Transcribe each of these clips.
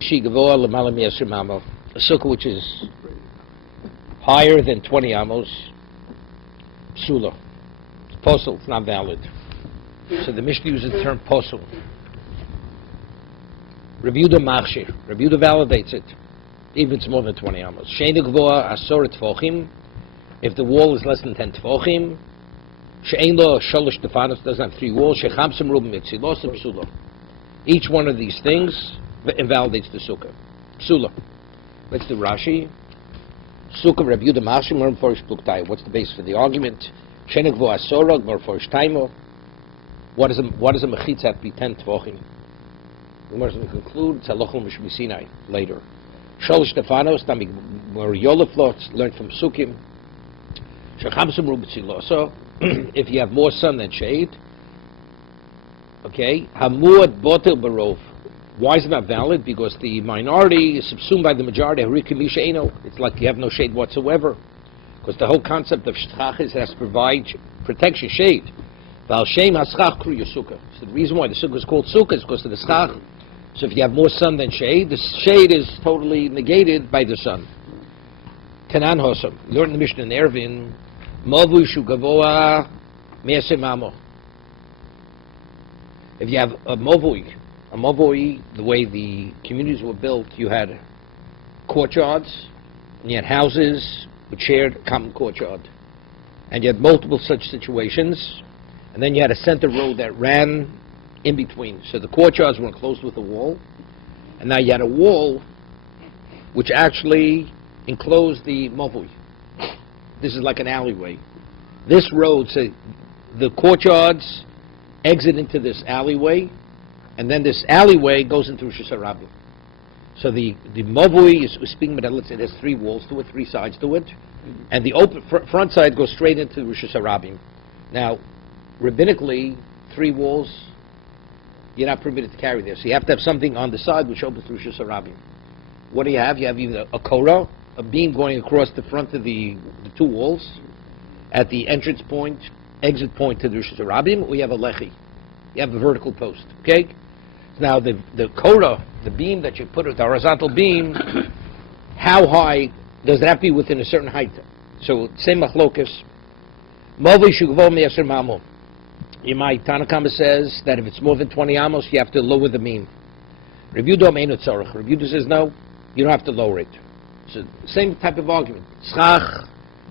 A sukkah which is higher than 20 amos, psula. It's posel, it's not valid. So the Mishnah uses the term posel. Review the machshir. Review the validates it, even if it's more than 20 amos. She'einu gvoa asor tefachim. If the wall is less than 10 tefachim, she'ein lo shalosh tefanos, doesn't have 3 walls. Shechamsim rubim mitzilos and psula. Each one of these things invalidates the sukkah. Psula. Let's do Rashi. Sukkah review the machshir more forish pluktai. What's the base for the argument? She'einu gvoa asorog more forish taimo. What does a mechitza have to be 10 tefachim? We must conclude it's halachah mishmisinai later. Shalosh tefanos tamig more yolaflots learned from sukkim. Shechamsim rubim. So if you have more sun than shade, okay, hamuad botel barov. Why is it not valid? Because the minority is subsumed by the majority. It's like you have no shade whatsoever. Because the whole concept of shchach is it has to provide protection, shade. So the reason why the sukkah is called sukkah is because of the schach. So if you have more sun than shade, the shade is totally negated by the sun. Tanan hosam. Learn the Mishnah in Eruvin. Mavu shugavoa me'asemamo. If you have a mavui, the way the communities were built, you had courtyards, and you had houses which shared a common courtyard. And you had multiple such situations, and then you had a center road that ran in between. So the courtyards were enclosed with a wall, and now you had a wall which actually enclosed the mavui. This is like an alleyway. This road, so the courtyards exit into this alleyway, and then this alleyway goes into Rosh Hashanah. So the mavui is speaking about, let's say there's 3 walls to it, 3 sides to it, and the open front side goes straight into Rosh Hashanah. Now, rabbinically, 3 walls, you're not permitted to carry there. So you have to have something on the side which opens to Rosh Hashanah. What do you have? You have either a korah, a beam going across the front of the 2 walls, at the entrance point, exit point to the Rosh Hashanah, or you have a lechi. You have a vertical post, okay? Now the korah, the beam that you put with the horizontal beam, how high does that be within a certain height? So same machlokas. Mavi shugvo me'aser mamo. Yemai Tanakama says that if it's more than 20 amos, you have to lower the beam. Review dom einut tzarich. Review says no, you don't have to lower it. So same type of argument. Schach,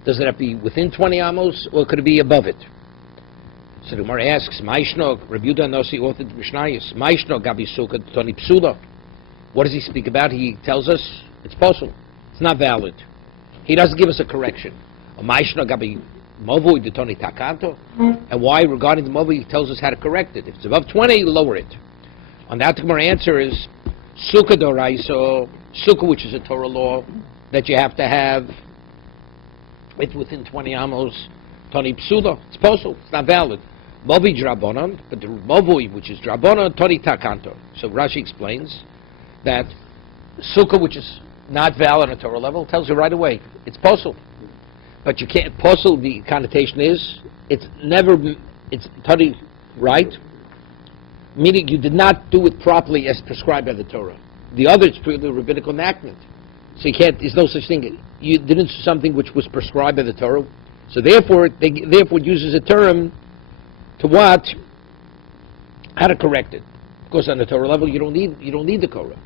does it have to be within 20 amos, or could it be above it? So the Gemara asks, Maishnog, Review Nosi authored Mishnayos, Maishnog Gabi Sukkah Toni Psula. What does he speak about? He tells us it's possible. It's not valid. He doesn't give us a correction. Maishnog Gabi Movui de Toni Takanto. And why, regarding the Movui, he tells us how to correct it. If it's above 20, lower it. On that, the Gemara answer is Sukkah Doraiso, Sukkah, which is a Torah law that you have to have it's within 20 amos. Toni Psula, it's possible. It's not valid. Movi Drabonon, but the Movui, which is Drabonon, Toni Takanto. So Rashi explains that Sukkah, which is not valid at Torah level, tells you right away, it's possible. But you can't, possible, the connotation is, it's totally right, meaning you did not do it properly as prescribed by the Torah. The other is purely rabbinical enactment. So you can't, there's no such thing, you didn't do something which was prescribed by the Torah. So therefore, it uses a term to what? How to correct it. Of course, on the Torah level, you don't need the Korah.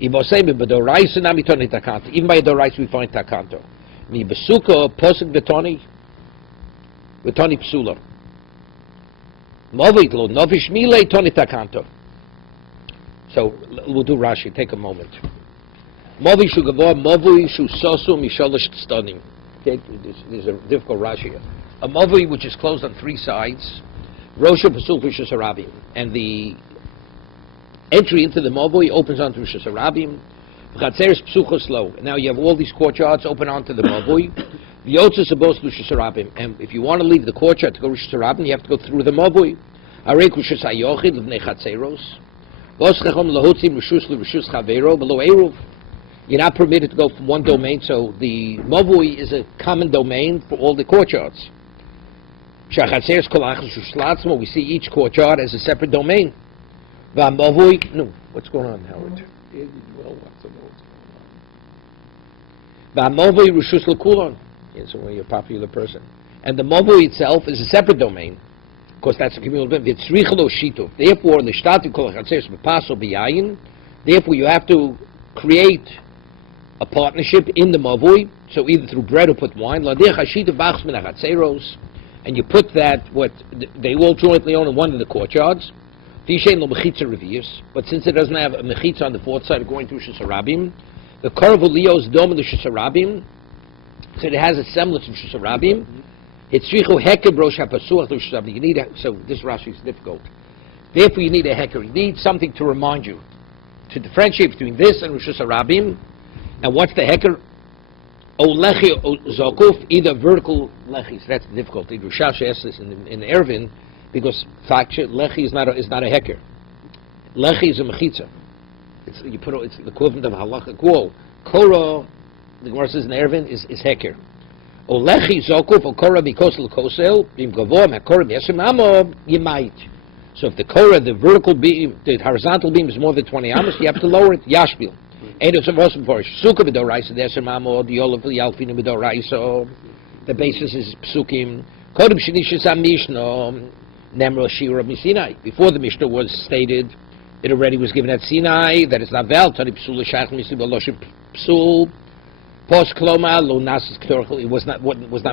Even by Dorais we find Takanto. Mi besuka posuk betoni psula. Movit lo novish mile toni Takanto. So we'll do Rashi. Take a moment. Movi shugavor movi shu sosu misholosh tstanim. Okay, this is a difficult Rashi. A movui which is closed on 3 sides, Rosha Pasul Rishas Harabim, and the entry into the movui opens onto Rishas Harabim. V'chatzeres Psuchos Lo. Now you have all these courtyards open onto the movui. The Yotzes are both Rishas Harabim, and if you want to leave the courtyard to go Rishas Harabim, you have to go through the movui. Arei Rishas Hayochid L'Vnei Chatzeros. Vos Chachom Lahotzim Rishus L'Rishus Chavero Below Eruv. You're not permitted to go from one domain, so the Movui is a common domain for all the courtyards. We see each courtyard as a separate domain. V'amavui, no, what's going on, Howard? Andy Dwell wants to know what's going on. V'amavui rishus l'kulon. Yes, when you're a popular person. And the mavui itself is a separate domain. Of course, that's a communal domain. V'tzrichelo shituf. Therefore, l'shtati kol hachatzeres b'paso b'yayin. Therefore, you have to create a partnership in the mavui. So either through bread or put wine. Ladech hashituf b'achs min hachatzeros. And you put that, what they all jointly own in one of the courtyards. But since it doesn't have a mechitza on the fourth side going through Rishus Harabim, the Korvulio's dome of the Rishus Harabim, so it has a semblance of Rishus Harabim. It's Shrichu Heker Brosh HaPasuach Rishus Harabim. You need so this Rashi is difficult. Therefore, you need a Heker. You need something to remind you, to differentiate between this and Rishus Harabim. And what's the Heker? O Lechi O Zokuf, either vertical Lechi. So that's the difficulty. Rishash asks this in Ervin, because lechi is not a heker. Lechi is a mechitza. It's the equivalent of halachic wall. Korah, the Gemara says in Erevin, is heker. O lechi zokuf o korah mikos l'kosel bim gavoa mekorah b'yesem amo yimait. So if the korah, the vertical beam, the horizontal beam is more than 20 amos, you have to lower it. Yashbil. Eidos of osam for sukkah b'doraisa d'esem amo diolav yalfinu b'doraisa. The basis is psukim. Kodem shenishas amishno. Nemro Shira Sinai. Before the Mishnah was stated, it already was given at Sinai that it's not valid. Tani Psul Shach Misim Loshim Psul Post Kloma Lo Nasas Ktorchel. It was not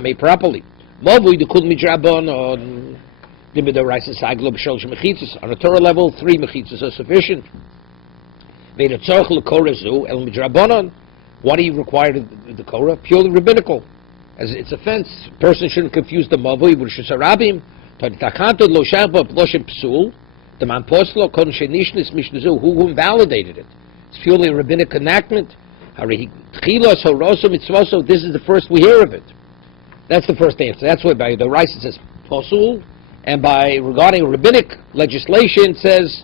made properly. Movu the Kul Midrabon on the Midoraisa Saglo B'Shol Mechitzas. On a Torah level, 3 mechitzas are sufficient. Made a Tzorchel Korazu El Midrabonon. What do you require the Korah? Purely rabbinical. As it's a fence. A person shouldn't confuse the Movu with Rishus Harabim. The man poslo kon shenishnis mishnazu who invalidated it. It's purely a rabbinic enactment. This is the first we hear of it. That's the first answer. That's why by the rice it says posul, and by regarding rabbinic legislation it says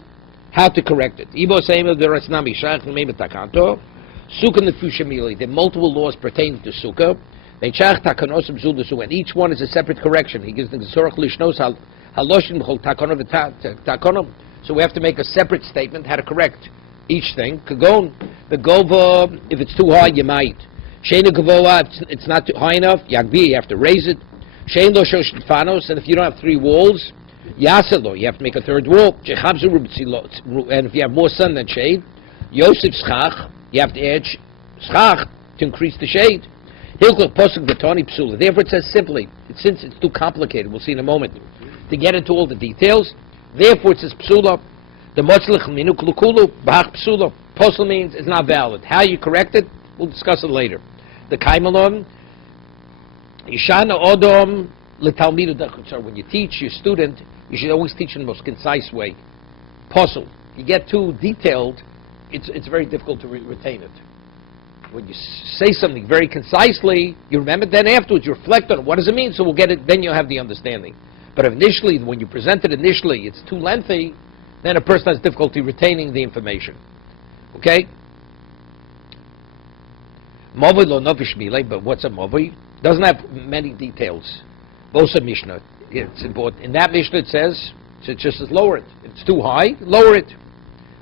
how to correct it. There are multiple laws pertaining to sukkah. And each one is a separate correction. He gives the so we have to make a separate statement how to correct each thing. Kagon, the gova, if it's too high, you might. Sheina gavoa, if it's not too high enough, yagbi, you have to raise it. Shein lo shoshifanos, and if you don't have 3 walls, yaselo, you have to make a 3rd wall. And if you have more sun than shade, yosef schach, you have to add schach to increase the shade. Therefore it says simply, since it's too complicated, we'll see in a moment, to get into all the details, therefore it says psula. The motzlich minuk lukulu b'hach psula. Posel means it's not valid. How you correct it, we'll discuss it later. The kaimalon, yishana odom l'talmidu dachut. When you teach your student, you should always teach in the most concise way. Posel. You get too detailed, it's very difficult to retain it. When you say something very concisely, you remember, then afterwards you reflect on it. What does it mean? So we'll get it, then you'll have the understanding. But if initially, when you present it initially, it's too lengthy, then a person has difficulty retaining the information. Okay? Movi lo novish milei, but what's a movi? Doesn't have many details. Bosa Mishnah. It's important. In that Mishnah it says, it just says lower it. If it's too high, lower it.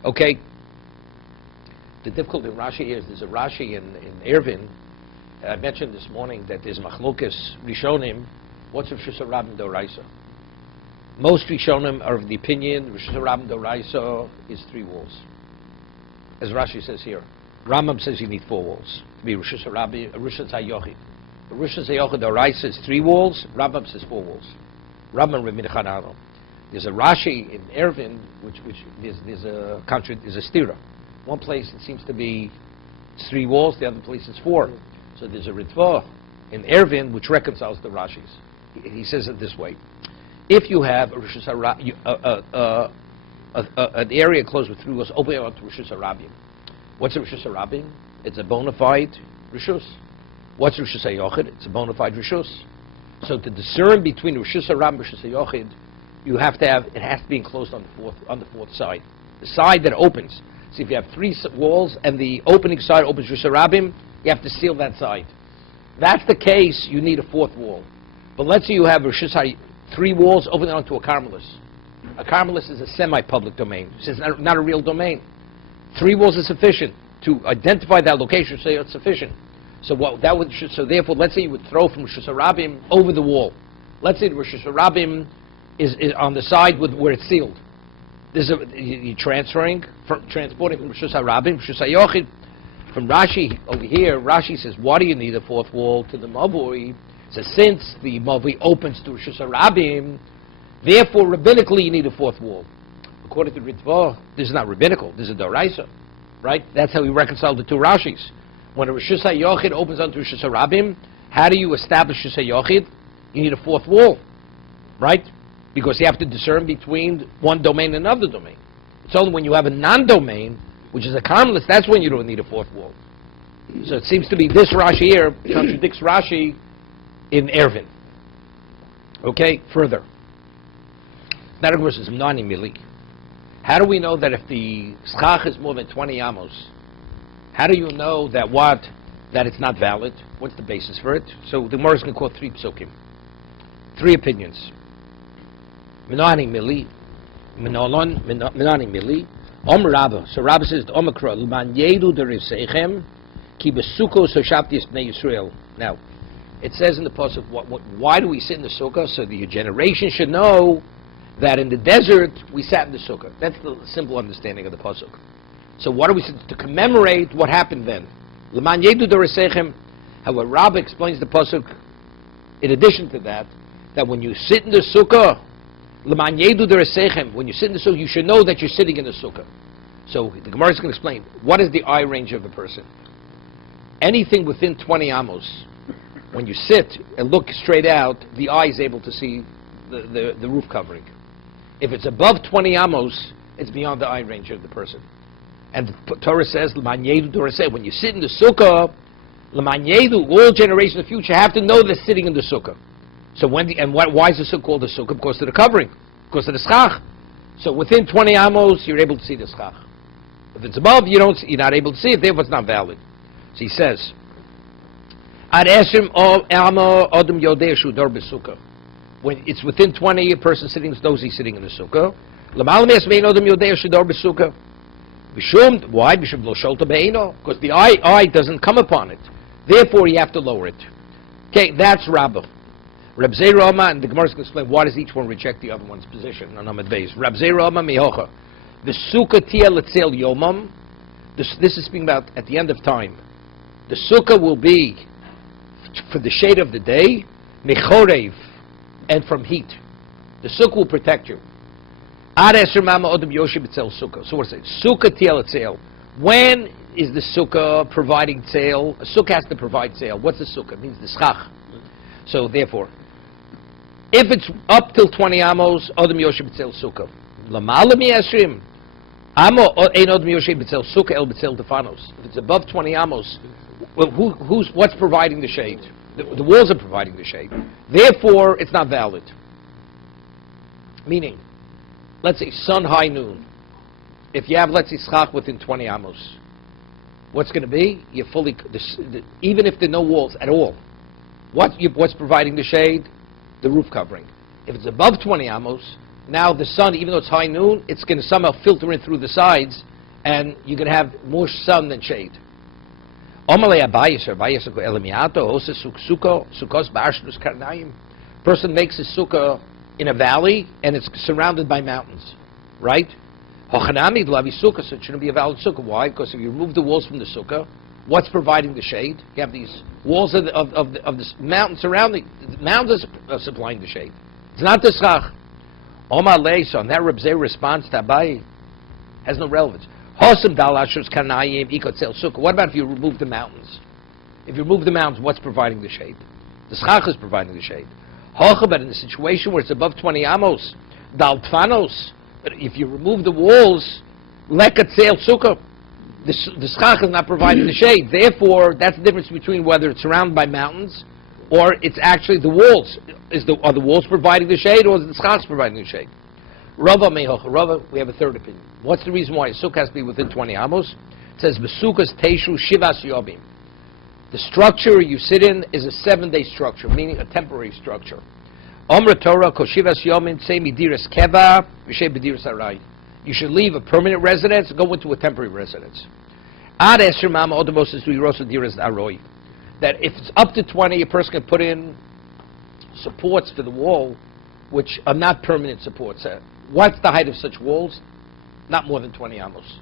Okay? The difficulty in Rashi is there's a Rashi in Ervin. I mentioned this morning that there's Machlokas Rishonim. What's Rishus Harabim Doraisa? Most Rishonim are of the opinion Rishus Harabim Doraisa is 3 walls. As Rashi says here. Rambam says you need 4 walls to be Rishus Harabim, Rishus HaYochid. Rishus HaYochid Doraisa is 3 walls. Rambam says 4 walls. Rambam Rabbi Chanano. There's a Rashi in Ervin, which there's a stira. One place it seems to be 3 walls, the other place it's 4. So there's a Ritva in Ervin which reconciles the Rashis. He says it this way: if you have an area closed with 3 walls, open it to Rishus Harabim. What's a Rishus Harabim? It's a bona fide Rishus. What's Rishus HaYochid? It's a bona fide Rishus. So to discern between Rishus Harabim and Rishus HaYochid, it has to be enclosed on the fourth side. The side that opens. So if you have 3 walls and the opening side opens Rishus Harabim, you have to seal that side. If that's the case, you need a 4th wall. But let's say you have 3 walls opening onto a Carmelis. A carmelis is a semi-public domain. It's not a real domain. 3 walls is sufficient to identify that location. So it's sufficient. So so therefore, let's say you would throw from Rosh Hashanah over the wall. Let's say the Rosh Hashanah is on the side where it's sealed. You're transporting from Rosh Hashanah, Rosh Hashanah. From Rashi over here, Rashi says, why do you need a 4th wall to the Mavoi? Says, since the Mavoi opens to Rosh Hashanah, therefore rabbinically you need a 4th wall. According to Ritva, this is not rabbinical, this is Doraisa. Right? That's how we reconcile the 2 Rashis. When a Rosh Hashanah opens onto Rosh Hashanah, how do you establish Rosh Hashanah? You need a 4th wall. Right? Because you have to discern between one domain and another domain. It's only when you have a non-domain, which is a carmelis, that's when you don't need a 4th wall. So it seems to be this Rashi here contradicts Rashi in Ervin. Okay, further. That of course is Mnani Mili. How do we know that if the schach is more than 20 amos, how do you know that it's not valid? What's the basis for it? So the Gemara is going to quote 3 psukim. 3 opinions. Mnani Mili. Mnani Mili. Rabba. So Rabba says, Omikra, L'man yedu derisechem, ki besukkah soshabtis bnei Yisrael. Now, it says in the pasuk, why do we sit in the sukkah? So that your generation should know that in the desert, we sat in the sukkah. That's the simple understanding of the pasuk. So what do we sit to commemorate what happened then? L'man yedu derisechem. However, Rabba explains the pasuk, in addition to that when you sit in the sukkah, L'man yedu derisechem, when you sit in the sukkah, you should know that you're sitting in the sukkah. So the Gemara is going to explain, what is the eye range of a person? Anything within 20 amos, when you sit and look straight out, the eye is able to see the roof covering. If it's above 20 amos, it's beyond the eye range of the person. And the Torah says, L'man yedu derisechem, when you sit in the sukkah, L'man yedu, all generations of the future have to know they're sitting in the sukkah. So why is the sukkah called a sukkah? Because of the covering, because of the schach. So within 20 amos, you're able to see the schach. If it's above, you're not able to see it. Therefore, it's not valid. So he says, Ad esrim amo odom yodeh shu dor b'sukkah. When it's within 20, a person knows he's sitting in the sukkah. L'mal me'esmein odom yodeh shu dor b'sukkah. B'shum, why? B'shum lo sholta be'eno. Because the eye doesn't come upon it. Therefore, you have to lower it. Okay, that's Rabbah. Reb Zei Rama, and the Gemara is going to explain why does each one reject the other one's position on Amud Beis. Reb Zei Rama mihocha. The sukkah tia letzel yomam. This is speaking about at the end of time. The sukkah will be for the shade of the day, mechorev, and from heat. The sukkah will protect you. Ad eser mama odem yoshib etzel sukkah. So what does it say? Sukkah tia letzel. When is the sukkah providing tzel? A sukkah has to provide tzel. What's the sukkah? It means the schach. So therefore, if it's up till 20 amos, odem yoshib etzel sukkah. Lamala mi esrim. Amo ein odem yoshib etzel sukkah el betzel tefanos. If it's above 20 amos, well, what's providing the shade? The walls are providing the shade. Therefore, it's not valid. Meaning, let's say sun, high, noon. If you have, let's say, schach within 20 amos, what's going to be? You're fully, even if there are no walls at all, what's providing the shade? The roof covering. If it's above 20 amos, now the sun, even though it's high noon, it's going to somehow filter in through the sides, and you're going to have more sun than shade. Person makes his sukkah in a valley, and it's surrounded by mountains, right? So it shouldn't be a valid sukkah. Why? Because if you remove the walls from the sukkah, what's providing the shade? You have these walls of the mountain surrounding. The mountains are supplying the shade. It's not the schach. Omar Leis, on that Reb Zei response to Abai has no relevance. What about if you remove the mountains? If you remove the mountains, what's providing the shade? The schach is providing the shade. But in the situation where it's above 20 amos, dal tfanos, if you remove the walls, lekatzel sukkah, the schach is not providing the shade. Therefore, that's the difference between whether it's surrounded by mountains or it's actually the walls. Are the walls providing the shade, or is the schach providing the shade? Rava mehocha. Rava, we have a third opinion. What's the reason why a sukkah has to be within 20 amos? It says, B'sukkahs teishu shivas yobim. The structure you sit in is a 7-day structure, meaning a temporary structure. Omra Torah koshivas yomin say midiras keva v'shei b'diras arai. You should leave a permanent residence and go into a temporary residence. Ad esher mama odamos is duirosa diras aroi. That if it's up to 20, a person can put in supports for the wall, which are not permanent supports. What's the height of such walls? Not more than 20 amos.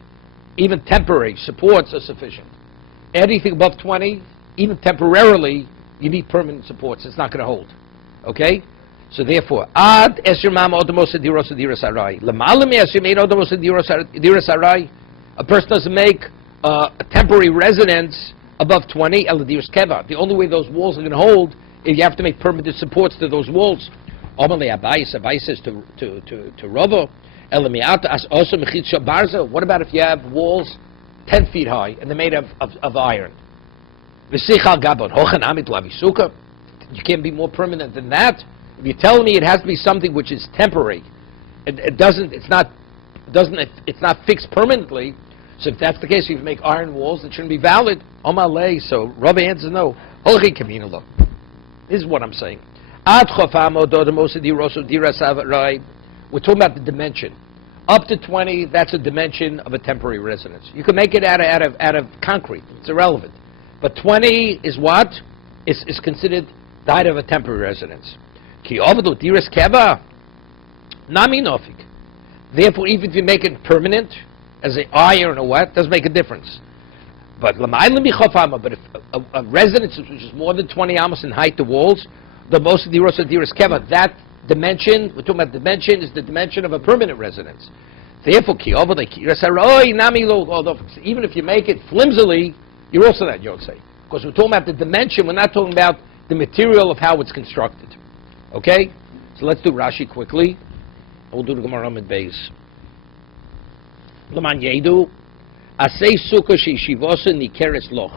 Even temporary supports are sufficient. Anything above 20, even temporarily, you need permanent supports. It's not going to hold. Okay? So therefore, ad esher mama odamos dirosa diras arai. Lamalam esher mein odamos diras arai. A person doesn't make a temporary residence above 20, eladiras keva. The only way those walls are going to hold is you have to make permanent supports to those walls. Amalei Abai says to Rava, what about if you have walls 10 feet high and they're made of iron? You can't be more permanent than that. If you're telling me it has to be something which is temporary, it's not fixed permanently. So if that's the case, if you make iron walls, it shouldn't be valid. So Rava answers no. This is what I'm saying. We're talking about the dimension. Up to 20, that's a dimension of a temporary residence. You can make it out of concrete. It's irrelevant. But 20 is what? Is considered the height of a temporary residence. Therefore, even if you make it permanent, as an iron or what, doesn't make a difference. But if a residence which is more than 20 amos in height, the walls, the most of the diras keva, that dimension, we're talking about dimension, is the dimension of a permanent residence. Therefore, even if you make it flimsily, you're also not Yotzei. Because we're talking about the dimension, we're not talking about the material of how it's constructed. Okay? So let's do Rashi quickly. We'll do the Gemara Amid Beis. L'man yedu, asay sukkah she'yeshivosa nikeres loch.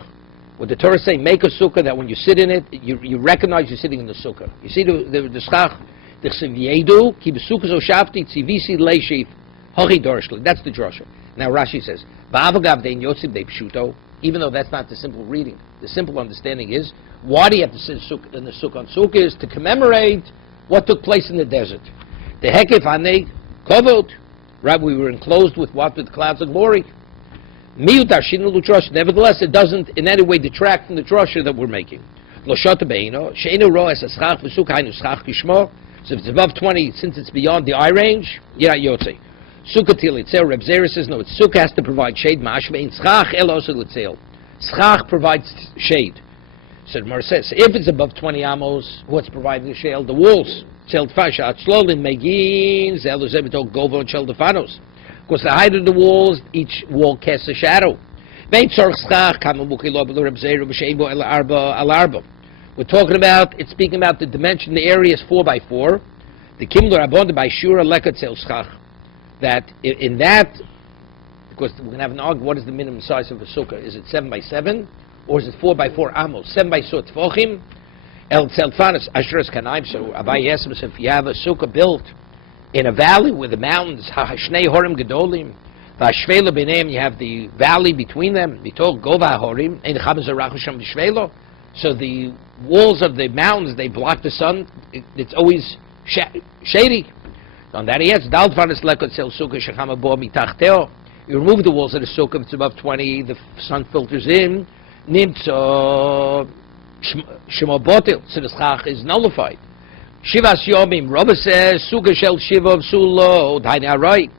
What the Torah say, make a sukkah that when you sit in it, you recognize you're sitting in the sukkah. You see the schach, the chsev yedu, ki b'sukkah zo shavti tzivisi leishiv, hochi dorshli. That's the drasha. Now Rashi says, ba'avagav dein yotzib de pshuto, even though that's not the simple reading. The simple understanding is, why do you have to sit in the sukkah? On sukkah is to commemorate what took place in the desert. The hekef hanei kovot, right? We were enclosed with what? With clouds of glory. Nevertheless, it doesn't in any way detract from the drasha that we're making. So if it's above 20, since it's beyond the eye range, yeah, yotzei. Sukkah tilitzel, Reb Zera says, no, sukkah has to provide shade. Schach provides shade. So the Gemara says, if it's above 20 amos, what's providing the shade? The walls. Because the height of the walls, each wall casts a shadow. We're talking about, it's speaking about the dimension, the area is 4x4. The Kimler Abonda by Shura Lekatzel Schach. That in that, because we're going to have an argument, what is the minimum size of a sukkah? Is it 7x7 or is it 4x4 amos? 7x4 tfochim, el tzelfanis ashras kanaim. So Abai asks us, if you have a sukkah built in a valley with the mountains, Hashnei Horim Gedolim, Vashvela B'neim, you have the valley between them, B'tol Gova Horim, Ein Chabaz Arachusham B'Shvelo. So the walls of the mountains, they block the sun, it's always shady. On that he has, Daltvanis Lekot Sel Sukkah Shechama Bo Mitachteo. You remove the walls of the sukkah, if it's above 20, the sun filters in, Nimtzo Shemo Botil, so the schach is nullified. Shivas Yomim, Rabba says, Sukkah Shel Shiva Sulo, Daini Arai.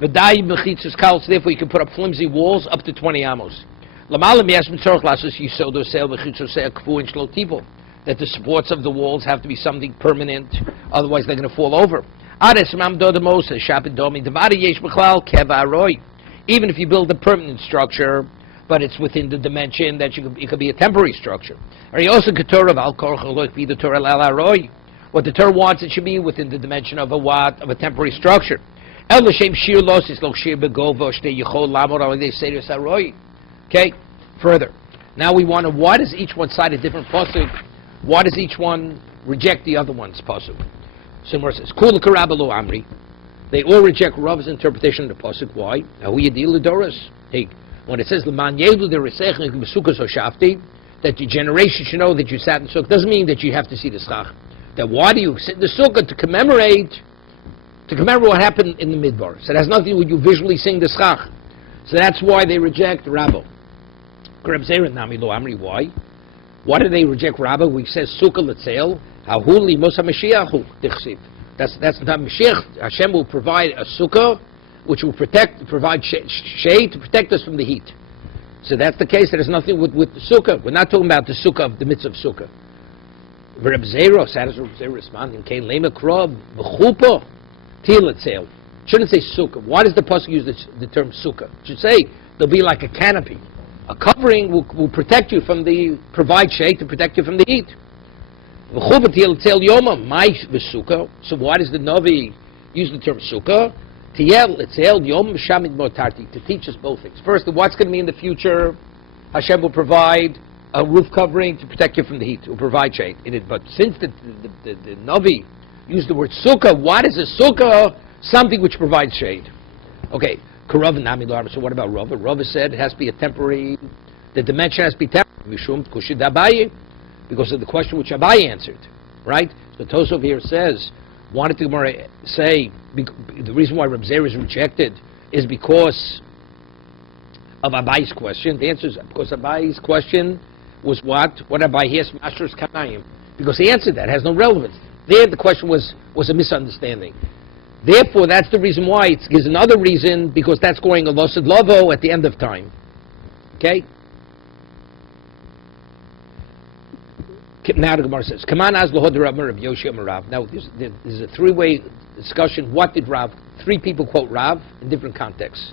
V'dai Mechitzes Kals, therefore you can put up flimsy walls up to 20 amos. Lamalam Yasmin Tzorch Lasus Yisodo Seil V'chitzos Seil Kfu and Shlo Tipo. That the supports of the walls have to be something permanent, otherwise they're going to fall over. Ares Mam Dodamos, Shapid Domi, Devadi Yesh B'chlal, Keva Aroi. Even if you build a permanent structure, but it's within the dimension that it could be a temporary structure. Or you also Keturah Val Korchalok be the Torah Al Aroi. What the Torah wants, it should be within the dimension of a what? Of a temporary structure. Okay, further. Now we want to, why does each one cite a different pasuk? Why does each one reject the other one's pasuk? Simmer says, Kul Karabalu Amri. They all reject Rav's interpretation of the pasuk. Why? Hey, when it says L'man Yedu that your generation should know that you sat in sukkah, doesn't mean that you have to see the schach. Then why do you sit in the sukkah to commemorate what happened in the Midbar? So it has nothing to do with you visually seeing the schach. So that's why they reject Rabbo. Why? Why do they reject Rabbo? We says sukkah letzel. Ahuli Musa Mashiachu Dichsiv. That's not Mashiach. Hashem will provide a sukkah which will provide shade to protect us from the heat. So that's the case. That has nothing with the sukkah. We're not talking about the sukkah of the mitzvah of sukkah. Reb Zero, how does Reb Zero respond? Kain lema krab b'chupa tilatzel. Shouldn't say sukkah. Why does the pasuk use the term sukkah? It should say there'll be like a canopy, a covering will protect you from provide shade to protect you from the heat. So why does the Navi use the term sukkah? To teach us both things. First, what's going to be in the future? Hashem will provide a roof covering to protect you from the heat. Will provide shade in it. But since the Navi used the word sukkah, what is a sukkah? Something which provides shade. Okay. So what about Rava? Rava said it has to be a temporary. The dimension has to be temporary. Because of the question which Abai answered, right? So Tosov here says, wanted to say the reason why Reb Zer is rejected is because of Abai's question. The answer is because Abai's question was what? What Abai hears from Asher's Kanayim? Because he answered that. It has no relevance. There the question was a misunderstanding. Therefore, that's the reason why. It gives another reason, because that's going a Losid Lovo at the end of time. Okay? Now the Gemara says, now there's a three-way discussion. What did Rav? Three people quote Rav in different contexts.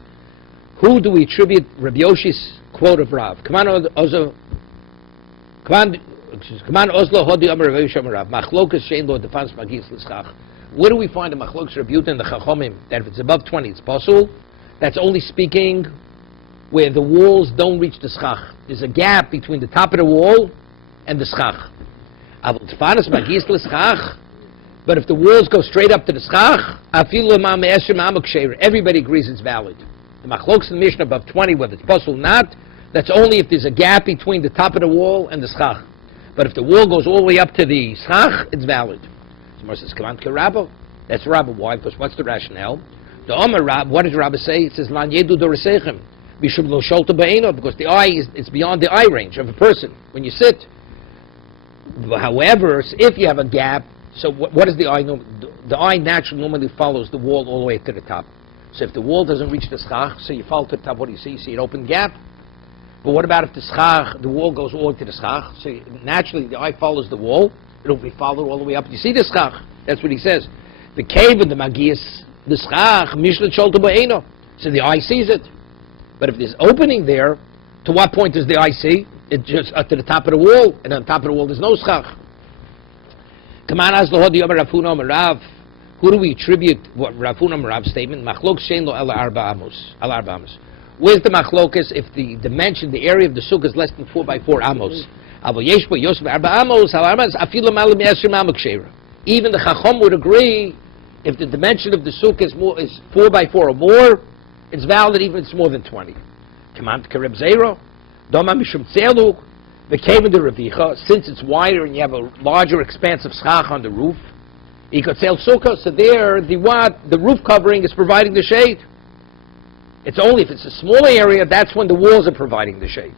Who do we attribute Rabbi Yoshi's quote of Rav? Where do we find the machlokas Rabbi Yuta and the Chachomim that if it's above 20 it's possible? That's only speaking where the walls don't reach the schach. There's a gap between the top of the wall and the schach. But if the walls go straight up to the schach, everybody agrees it's valid. The machlokas in the Mishnah above 20, whether it's possible or not, that's only if there's a gap between the top of the wall and the schach. But if the wall goes all the way up to the schach, it's valid. So says, "Come on, Rabbo." That's Rabbo. Why? Because what's the rationale? The Omer Rab. What does Rabbo say? It says, "Lan yedu doresechem." Because the eye is beyond the eye range of a person when you sit. However, if you have a gap, so what does the eye know? The eye naturally normally follows the wall all the way to the top. So if the wall doesn't reach the schach, so you follow to the top, what do you see? You see an open gap. But what about if the wall goes all the way to the schach? So naturally the eye follows the wall. It'll be followed all the way up. You see the schach. That's what he says. The cave of the magias, the schach, mishlet sholta ba'eno. So the eye sees it. But if there's opening there, to what point does the eye see? It's just up to the top of the wall, and on top of the wall there's no schach. Who do we attribute what Rav Huna Rav's statement? Machlok shein lo el arba amos. Where's the machlokas if the dimension, the area of the sukkah is less than 4 by 4 amos? Even the Chacham would agree if the dimension of the sukkah is 4 by 4 or more, it's valid even if it's more than 20. Command Kareb Zero. Doma Mishum Tzeluk, the cave in the Revicha, since it's wider and you have a larger expanse of schach on the roof, you could sell sukkah, so there, the roof covering is providing the shade. It's only if it's a smaller area, that's when the walls are providing the shade.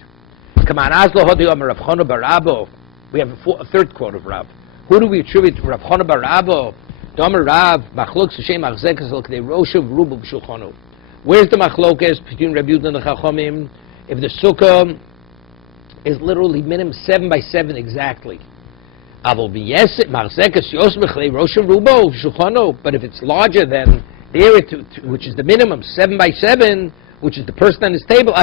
Come on, Azlo Hodi Omer Rav Chana bar Rabbo. We have a third quote of Rav. Who do we attribute to Rav Chana bar Rabbo? Domer Rav, Machlok Shem Achzekas L'Kdei Roshav Rubu B'Shulchanu. Where's the machlokas between Rabbi Yudan and the Chachomim? If the sukkah is literally minimum 7 by 7 exactly. But if it's larger than the area which is the minimum 7 by 7, which is the person on his table,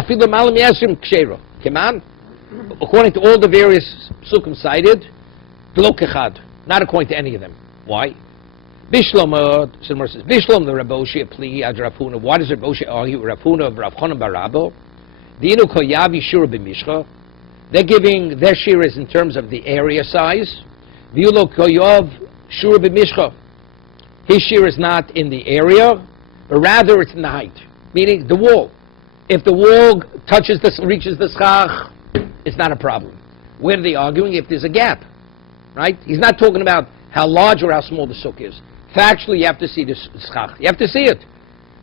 according to all the various sukkim cited, not according to any of them. Why? Bishlom, says Bishlom the Raboshi pli ad Rafuna. Why does Raboshi argue Rafuna of Rav Chanan bar Rabbo? Dinu koyavi shura b'mishcha. They're giving their shiras in terms of the area size. V'ulo koyav shura b'mishcha. His shira is not in the area, but rather it's in the height, meaning the wall. If the wall reaches the schach, it's not a problem. Where are they arguing? If there's a gap, right? He's not talking about how large or how small the sukkah is. Factually, you have to see the schach. You have to see it.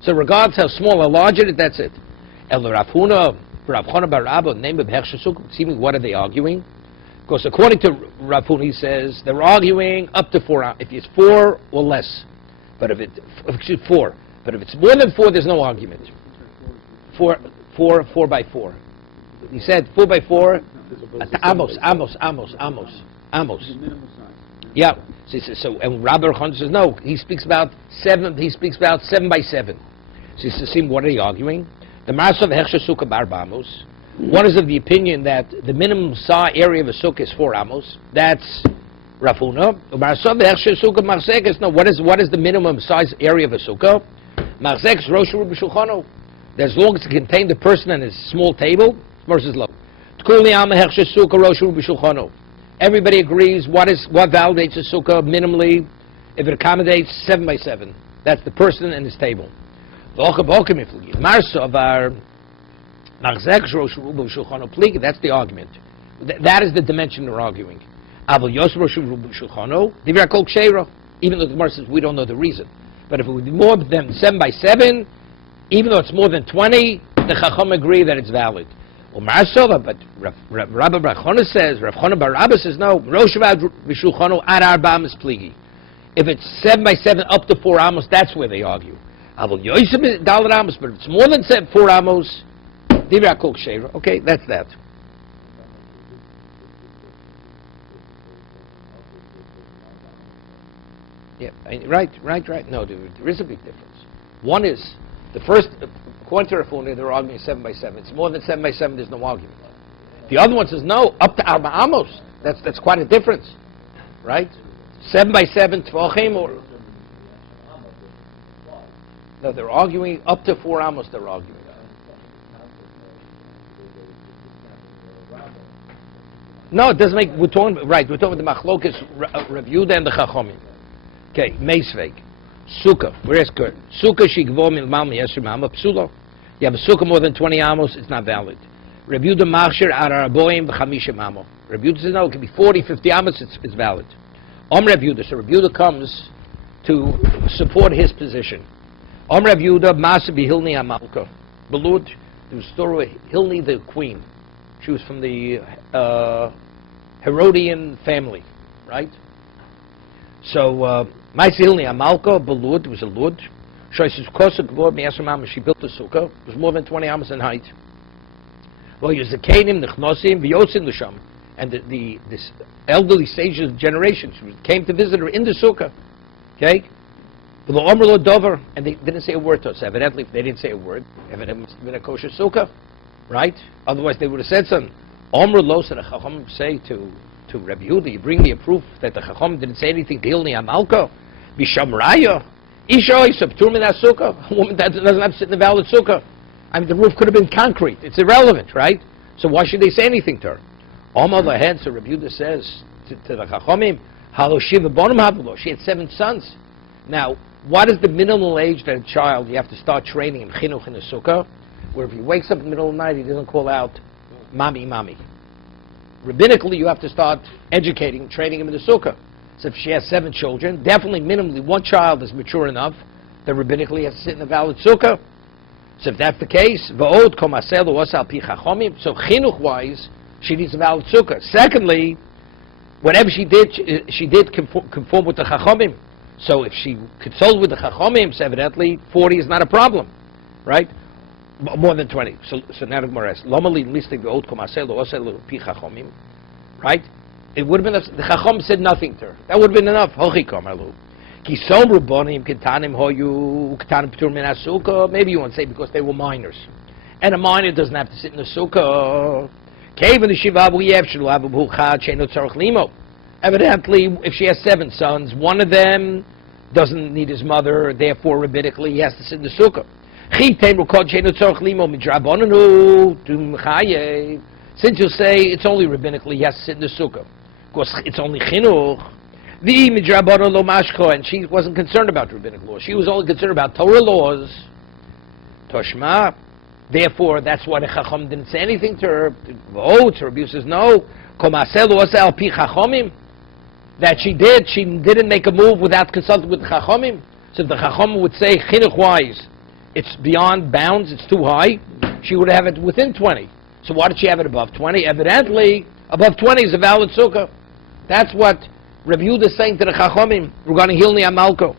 So regardless how small or large it is, that's it. El Rav Huna, Rav Chana bar Abba, name of Hechsher Sukkah. What are they arguing? Because according to Rav Huna, he says they're arguing up to 4. If it's 4 or less, but if it's 4, but if it's more than 4, there's no argument. 4 by 4. He said 4 by 4. Amos. Yeah. So and Rabbi Khan says no. He speaks about 7. He speaks about 7 by 7. So he says, what are they arguing? The Marsa of Hechsher Sukkah bar Amos. One is of the opinion that the minimum area of a sukkah is 4 amos. That's Rav Huna. Marsa of Hechsher Sukkah Marzekes. No. What is the minimum size area of a sukkah? Marzekes Rosh Rubi Shulchano. As long as it contains the person and his small table, versus low. Everybody agrees what validates a sukkah minimally if it accommodates 7 by 7. That's the person and his table. That's the argument. That is the dimension they're arguing. Even though the Gemara says we don't know the reason. But if it would be more than 7 by 7, even though it's more than 20, the Chacham agree that it's valid. But Rabbi Chana says, Rav Chana bar Abba says, no, Rosh V'Shulchano ad Arba'am is pligi. If it's 7 by 7 up to 4 amos, that's where they argue. But if it's more than 4 amos, okay, that's that. Yeah, right. No, there is a big difference. One is, the first, according to Rav Huna, they're arguing 7 by 7. It's more than 7 by 7, there's no argument. The other one says, no, up to Arba Amos. That's quite a difference, right? 7 by 7, Tvachim, or... No, they're arguing up to 4 Amos, they're arguing. No, it doesn't make, we're talking about the Machlokas, Rav Yehuda and the Chachomim. Okay, Meisveg. Sukkah, where's Kurt? Sukkah shigvo milmal miyesrim amma psula. You have a sukkah more than 20 amos, it's not valid. Rav Yehuda machshir araboim v'chamishim amo. Rav Yehuda says no, it can be 40, 50 amos, it's valid. Rav Yehuda, so Rav Yehuda comes to support his position. Rav Yehuda masa b'hilni amalka. Belud, there was a story of Hilni the queen. She was from the Herodian family, right? So, Ma'asehilni Amalka, Belud, was a Lud. She built a sukkah. It was more than 20 amos in height. Well, Yuzakanim, Nechnosim, V'yosim L'sham. And this elderly sages of generations came to visit her in the sukkah. Okay? And they didn't say a word to us. Evidently, if they didn't say a word, evidently it must have been a kosher sukkah. Right? Otherwise, they would have said something. Omer lo, said the Chacham say to Rabbi Yehuda, you bring me a proof that the Chacham didn't say anything to Hilni Amalka? Bishamraya? Isha Yisabtur min sukkah? A woman that doesn't have to sit in the valid sukkah. I mean, the roof could have been concrete. It's irrelevant, right? So why should they say anything to her? On the other hand, so Rabbi Yehuda says to the Chachamim, Halo Shiva Bonim Havlo. She had 7 sons. Now, what is the minimal age that a child you have to start training him chinuch in the sukkah? Where if he wakes up in the middle of the night, he doesn't call out, Mami, Mami. Rabbinically, you have to start educating, training him in the sukkah. So if she has 7 children, definitely minimally 1 child is mature enough that rabbinically has to sit in a valid sukkah. So if that's the case, va'od komasel wasal pi chachomim. So chinuch-wise, she needs a valid sukkah. Secondly, whatever she did conform with the chachomim. So if she consulted with the chachomim, so evidently 40 is not a problem, right? More than 20. So now the Gemara asks, Lomali listing the old komasel wasal pi chachomim, right? It would have been the chachom said nothing to her. That would have been enough. Hochi komalu. Maybe you want to say because they were minors. And a minor doesn't have to sit in the sukkah. Evidently, if she has 7 sons, one of them doesn't need his mother, therefore rabbinically he has to sit in the sukkah. Since you say it's only rabbinically he has to sit in the sukkah, because it's only chinuch, and she wasn't concerned about rabbinic laws. She was only concerned about Torah laws. Toshma. Therefore, that's why the Chacham didn't say anything to her. Oh, Rabbi says no. that she didn't make a move without consulting with the Chachamim. So if the Chachamim would say, chinuch-wise, it's beyond bounds, it's too high, she would have it within 20. So why did she have it above 20? Evidently, above 20 is a valid sukkah. That's what Rabbi Yehuda is saying to the Chachamim regarding Hilni Amalko.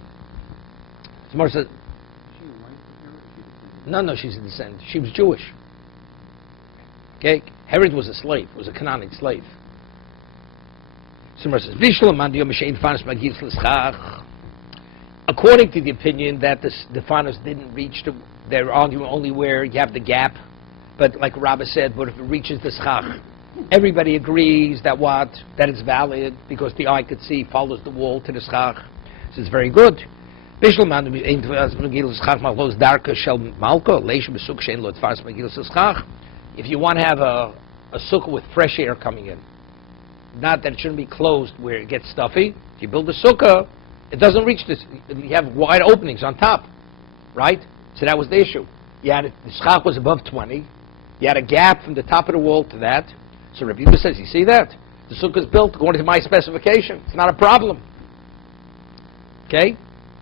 Samar says, no, she's a descendant. She was Jewish. Okay? Herod was a slave, was a Canaanite slave. Samar says, according to the opinion that the fathers didn't reach they're arguing only where you have the gap, but like Rabbi said, but if it reaches the schach, everybody agrees that it's valid because the eye could see, follows the wall to the schach. So it's very good. If you want to have a sukkah with fresh air coming in, not that it shouldn't be closed where it gets stuffy. If you build a sukkah, it doesn't reach this. You have wide openings on top, right? So that was the issue. The schach was above 20. You had a gap from the top of the wall to that. So Rabbi Yehuda says, you see that? The sukkah is built according to my specification. It's not a problem. Okay?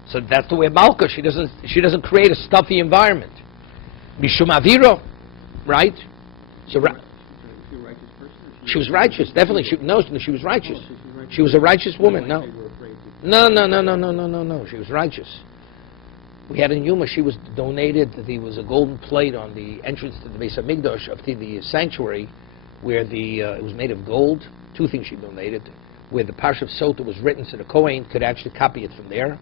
So that's the way of Malka. She doesn't create a stuffy environment. Mishum Aviro, right? So she was righteous, definitely. She was righteous. She was a righteous woman. No. She was righteous. We had in Yuma, she was donated. There was a golden plate on the entrance to the Beis Hamikdash of the sanctuary, where it was made of gold. Two things she donated, where the parshas Sota was written, so the Kohen could actually copy it from there.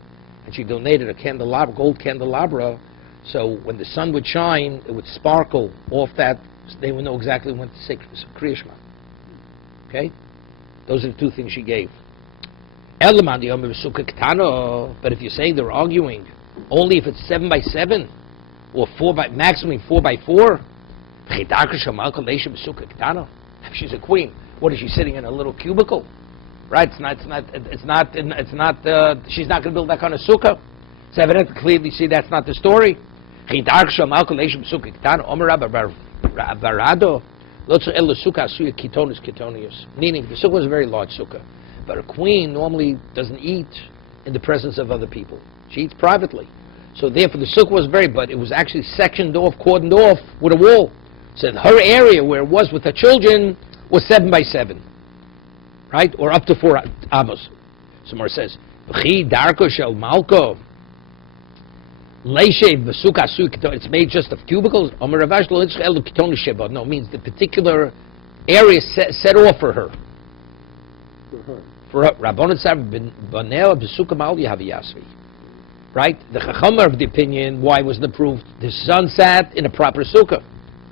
And she donated a candelabra, gold candelabra, so when the sun would shine, it would sparkle off that. So they would know exactly when to say Kriya Shema. Okay, those are the two things she gave. But if you're saying they're arguing only if it's 7 by 7 or maximum 4 by 4, she's a queen. What is she sitting in a little cubicle? Right? She's not going to build that kind of sukkah. So evidently, clearly see that's not the story. Meaning the sukkah was a very large sukkah, but a queen normally doesn't eat in the presence of other people. She eats privately. So therefore the sukkah was but it was actually sectioned off, cordoned off with a wall. So her area where it was with her children was 7 by 7. Right? Or up to 4 amos. Somewhere says, it's made just of cubicles. No, it means the particular area set off for her. For her. Right? The Chacham of the opinion, why wasn't approved? The son sat in a proper sukkah,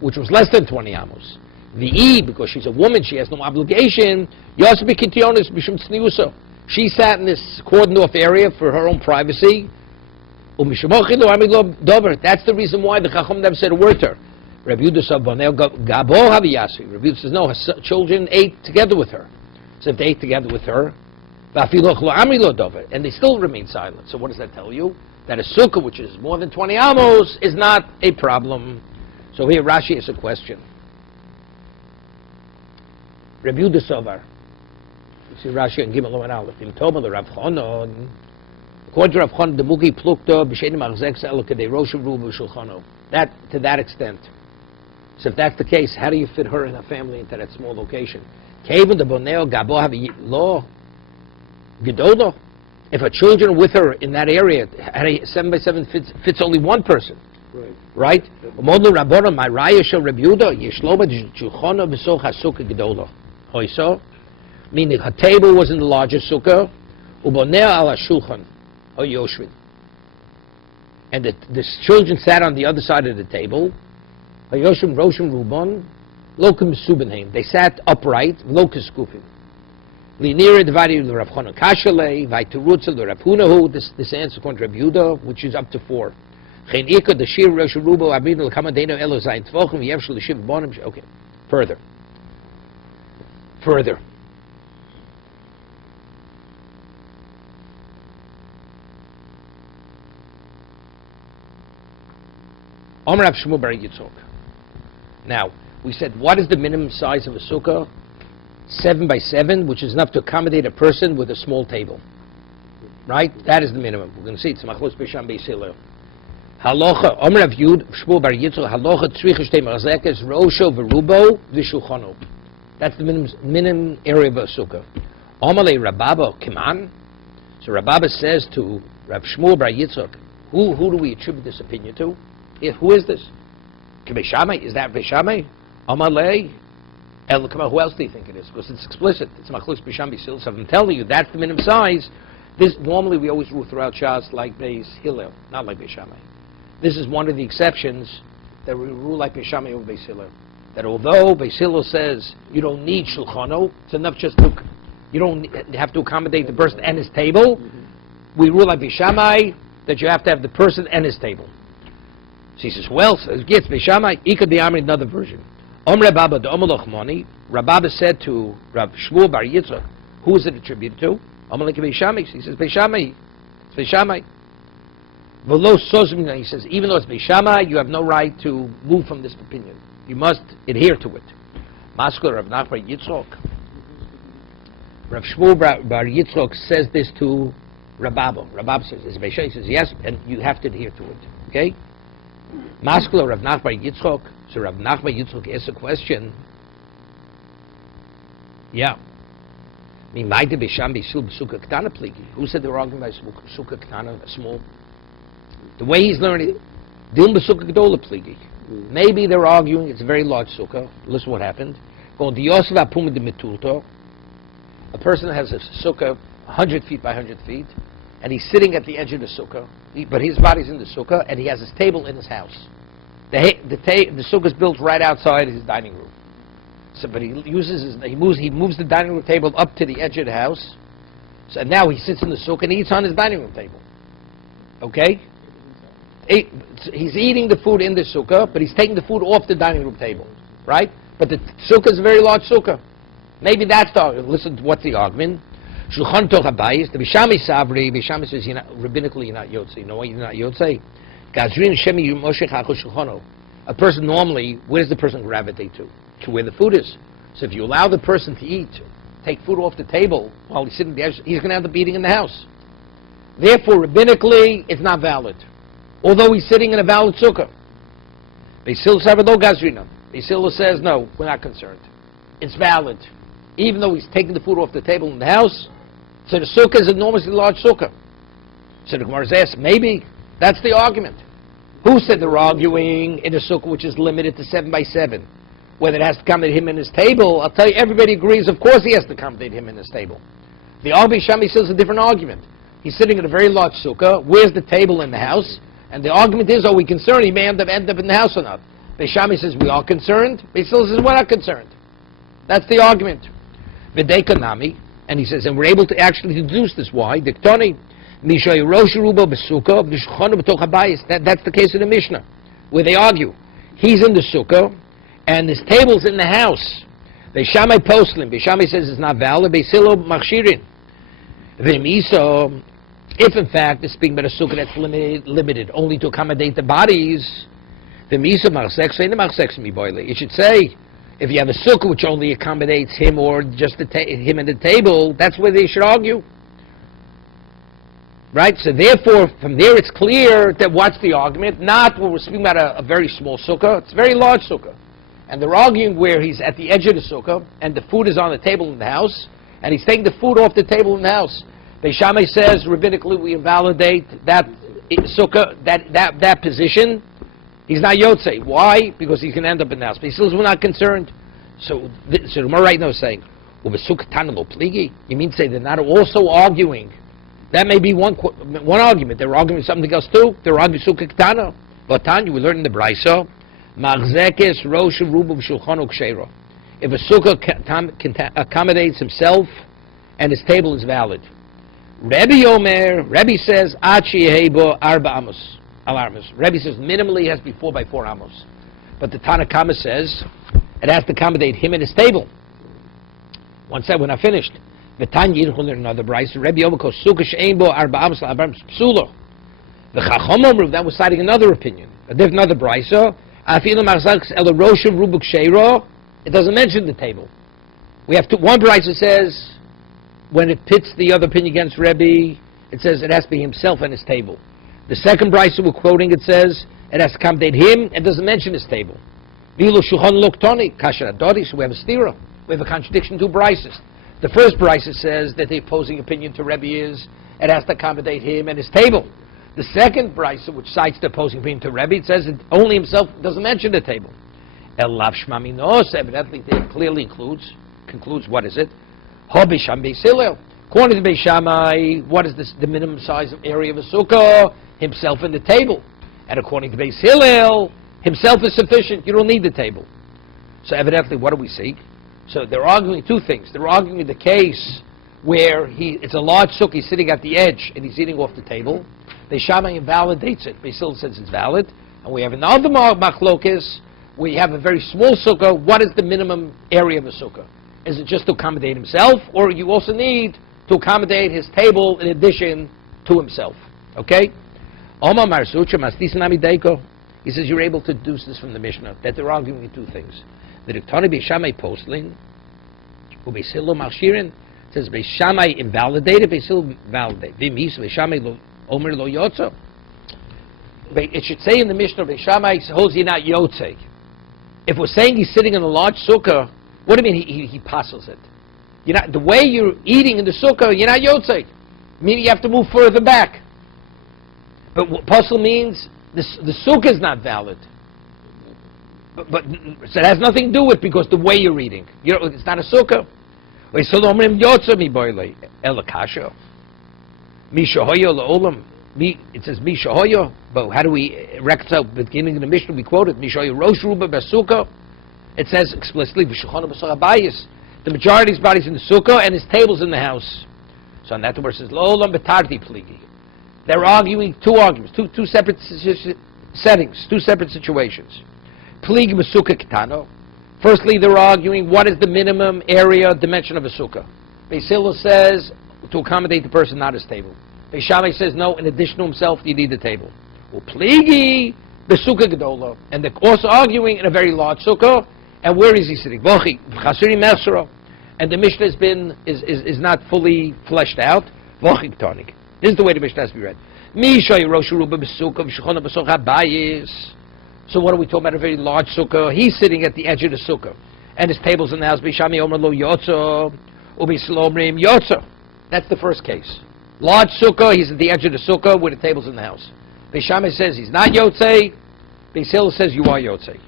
which was less than 20 amos. Because she's a woman, she has no obligation. She sat in this cordoned off area for her own privacy. That's the reason why the Chacham never said a word to her. Rabbi Yehuda says, no, her children ate together with her. So if they ate together with her, and they still remain silent. So what does that tell you? That a sukkah, which is more than 20 amos, is not a problem. So here Rashi has a question. Rabbi Yehuda Sovar. You see Rashi and Gimel and Aleph. In Toma the Rav Chonon. According to Rav Chonon, the Mugi Plukta b'Shenim Achzek Se'elo Kedei Roshem Rubu Shulchano. That to that extent. So if that's the case, how do you fit her and her family into that small location? Kevin the Boneo Gabo have a law. Gedodo. If her children are with her in that area, 7 by 7 fits only one person. Right? Meaning her table was in the larger sukkah, and the children sat on the other side of the table. They sat upright, this answer according to Rabbi Yehuda, which is up to 4. Okay, further. Now, we said, what is the minimum size of a sukkah? 7 by 7, which is enough to accommodate a person with a small table. Right? That is the minimum. We're going to see it's Machlokes Beisham Beis Hillel. Halacha, Omer Rav Yud, Shmuel Bar Yitzchok, Halacha Tzricha Shtei Marzekes, Rosho Verubo, V'Shulchano. That's the minimum area of a sukkah. Amalei Rababa Kiman. So Rababa says to Rav Shmuel Bar Yitzchok, who do we attribute this opinion to? Who is this? Beishamai? Is that Beishamai? Amalei. Who else do you think it is? Because it's explicit. It's Machlokes Beisham Beis Hillel. So I'm telling you, that's the minimum size. This normally we always rule throughout Shas like Beis Hillel, not like Beishamai. This is one of the exceptions that we rule like Beishamai over Beis Hillel. That although Beis Hillel says you don't need shulchano, it's enough just to, you don't have to accommodate the person and his table. We rule like Beishamai that you have to have the person and his table. So he says, who else? Yes, Beishamai. Ika Amri, another version. Rababa said to Rav Shmuel Bar Yitzchok, who is it attributed to? He says, Beishamai. It's Beishamai. He says, even though it's Beishamai, you have no right to move from this opinion. You must adhere to it. Maskul Rav Nachman Bar Yitzchok. Rav Shmuel Bar Yitzchok says this to Rababa. Rababa says, it's Beishamai. He says, yes, and you have to adhere to it. Okay? Maskul Rav Nachman Bar Yitzchok. So Rav Nachman Bar Yitzchok asks a question. Yeah. Who said they were arguing by Sukkah Ktana, small? The way he's learning it, maybe they're arguing it's a very large sukkah. Listen what happened. A person has a sukkah 100 feet by 100 feet, and he's sitting at the edge of the sukkah, but his body's in the sukkah, and he has his table in his house. The sukkah is built right outside his dining room. So, but he moves the dining room table up to the edge of the house. So now he sits in the sukkah and eats on his dining room table. Okay? He's eating the food in the sukkah, but he's taking the food off the dining room table. Right? But the sukkah is a very large sukkah. Maybe that's the argument. Listen to what's the argument. Shulchan Toch HaBayis, the Bishami Savri, Bishami says, rabbinically you're not Yotzei. You know why you're not Yotzei? A person normally, where does the person gravitate to? To where the food is. So if you allow the person to eat, take food off the table while he's sitting there, he's going to end up eating in the house. Therefore, rabbinically, it's not valid. Although he's sitting in a valid sukkah. Beis Hillel says, no, we're not concerned. It's valid. Even though he's taking the food off the table in the house, so the sukkah is an enormously large sukkah. So the Gemara says, maybe. That's the argument. Who said they're arguing in a sukkah which is limited to 7 by 7? Whether it has to accommodate him and his table, I'll tell you, everybody agrees, of course he has to accommodate him and his table. The Beis Shammai says a different argument. He's sitting in a very large sukkah, where's the table in the house? And the argument is, are we concerned he may end up in the house or not? Beis Shammai says, we are concerned. Beis Hillel says, we're not concerned. That's the argument. V'dekanami, and he says, and we're able to actually deduce this. Why? Diktoni, that's the case of the Mishnah, where they argue. He's in the sukkah, and his table's in the house. Beis Shammai poslim. Beis Shammai says it's not valid. Beis Hillel machshirin. If in fact it's speaking about a sukkah that's limited only to accommodate the bodies, it should say, if you have a sukkah which only accommodates him or just him and the table, that's where they should argue. Right? So therefore, from there it's clear that what's the argument? Not when we're speaking about a very small sukkah, it's a very large sukkah. And they're arguing where he's at the edge of the sukkah, and the food is on the table in the house, and he's taking the food off the table in the house. Beis Shammai says, rabbinically, we invalidate that sukkah, that position. He's not Yotzei. Why? Because he can end up in the house. But he says, we're not concerned. So the Gemara right now is saying, you mean to say they're not also arguing? That may be one argument. They're arguing something else too. They're arguing sukkah ktana. But Tanya, we learned in the Brisa, Machzekes rosh rubav shulchan u'ksheira. If a sukkah accommodates himself and his table is valid. Rebbe says, Achi Yehebo Arba Amos. Rebbe says minimally it has to be 4 by 4 amos. But the Tanakama says it has to accommodate him and his table. One second, we're not finished. The Tanya Yidchon learned another Brisa. Rebbe Yomako Sukkah She'ein Arba Amos L'Arba Psula. The Chacham Omru, that was citing another opinion. Another Brisa. Afilu Machzekes El Rosh Rubuk Sheiro. It doesn't mention the table. We have one brisa says, when it pits the other opinion against Rebbe, it says it has to be himself and his table. The second brisa we're quoting, it says it has to accommodate him and doesn't mention his table. Vilu shulchan loktoni kasher adori. So we have a stira. We have a contradiction to brises. The first brisa says that the opposing opinion to Rebbe is it has to accommodate him and his table. The second brisa, which cites the opposing opinion to Rebbe, it says it only himself, doesn't mention the table. El lav shmaminos, evidently it clearly concludes what is it? Hobisham beis Hillel. According to Beis Shammai, what is the minimum size of area of a sukkah? Himself and the table. And according to Beis Hillel, himself is sufficient. You don't need the table. So evidently, what do we see? So they're arguing two things. They're arguing the case where it's a large sukkah, he's sitting at the edge and he's eating off the table. Beis Shammai invalidates it. Beis Hillel says it's valid. And we have another machlokes. We have a very small sukkah. What is the minimum area of a sukkah? Is it just to accommodate himself, or you also need to accommodate his table in addition to himself? Okay? He says you're able to deduce this from the Mishnah, that they're arguing two things. The Riktani Beis Shammai postlin, Beis Hillel Machshirin, says Beis Shammai invalidated, Beis Hillel validated. Vimis Beis Shammai Omer lo yotzo. It should say in the Mishnah, Beis Shammai holds you not yotzei. If we're saying he's sitting in a large sukkah, what do you mean he passes it? The way you're eating in the sukkah, you're not yotzei. Meaning you have to move further back. But what pasel means, the sukkah is not valid. But so it has nothing to do with because the way you're eating. It's not a sukkah. It says Mishahoyo, but how do we reconcile the beginning of the Mishnah? We quoted Mishahoyo Rosh Ruba Basukkah. It says explicitly the majority of his body's in the sukkah and his table's in the house. So on that the verse says Lo Olam Betarti Pligi. They're arguing two arguments, two separate settings, two separate situations. Pligi Basukkah Kitano. Firstly, they're arguing what is the minimum area dimension of a sukkah. Beis Hillel says to accommodate the person, not his table. Beis Shammai says no, in addition to himself, you need the table. Well, pligi besukkah gedola, and they're also arguing in a very large sukkah. And where is he sitting? Vochi chasuri mersero, and the Mishnah is not fully fleshed out. Vochi tonik. This is the way the Mishnah has to be read. Mishay rosh ruba besukkah v'shechona besukkah bayis. So what are we talking about? A very large sukkah. He's sitting at the edge of the sukkah, and his table's in the house. Beis Shammai omer lo yotzo, ubeis Hillel omrim yotzo. That's the first case. Large sukkah, he's at the edge of the sukkah where the table's in the house. Beis Shammai says he's not yotzei. Beis Hillel says you are yotzei.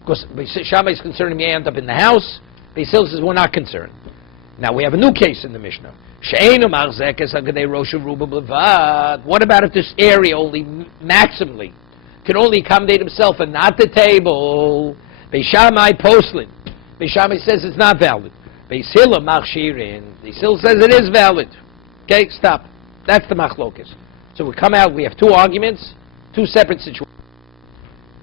Because Beis Shammai is concerned he may end up in the house. Beis Hillel says we're not concerned. Now we have a new case in the Mishnah. What about if this area only maximally can only accommodate himself and not the table? Beis Shammai postlin. Beis Shammai says it's not valid. Beis Hillel machshirin. Beis Hillel says it is valid. Okay, stop. That's the machlokes. So we come out, we have two arguments, two separate situations.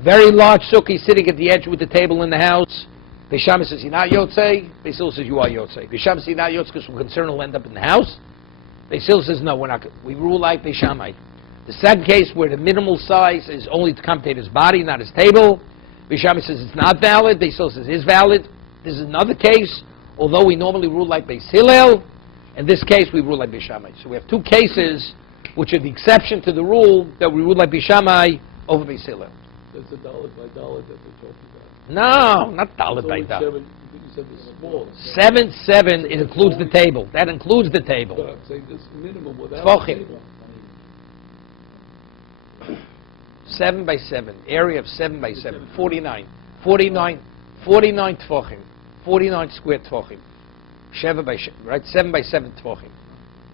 Very large sukkah sitting at the edge with the table in the house. Beis Shammai says, you're not yotzei. Beis Hillel says, you are yotzei. Beis Shammai says, you're not yotzei because we're concerned he'll end up in the house. Beis Hillel says, no, we're not. We rule like Beis Shammai. The second case where the minimal size is only to accommodate his body, not his table. Beis Shammai says it's not valid. Beis Hillel says it is valid. This is another case, although we normally rule like Beis Hillel. In this case, we rule like Beis Shammai. So we have two cases which are the exception to the rule that we rule like Beis Shammai over Beis Hillel. That's a dollar by dollar that we're talking about. No, not dollar by dollar. You said the small. 7-7, it includes the table. That includes the table. So I'm saying this minimum without Tvochim. the table. 7 by 7, area of 7 by 7, 49 tvochim, 49 square tvochim. Sheva by Sheva, right? 7 by 7 tvochim.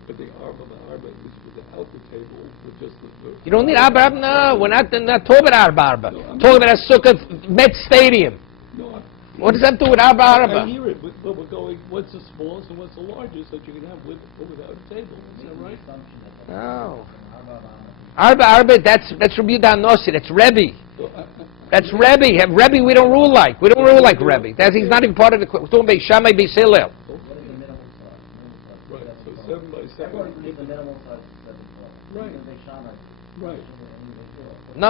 But the arba is without the table, with just the... You don't need arba. No, we're not talking about arba. No, talking about a sukkah Met Stadium. No, what does that have to do with arba? I hear it, but we're going, what's the smallest and what's the largest that you can have with or without a table? Is that right? No. Arba, that's Rabbi Nossi, that's Rebbe. That's Rebbe. Rebbe we don't rule like. We don't rule like Rebbe. He's not even part of the... We're talking about Shammai Beis Hillel. Right, so 7 by 7. Right. Right. No.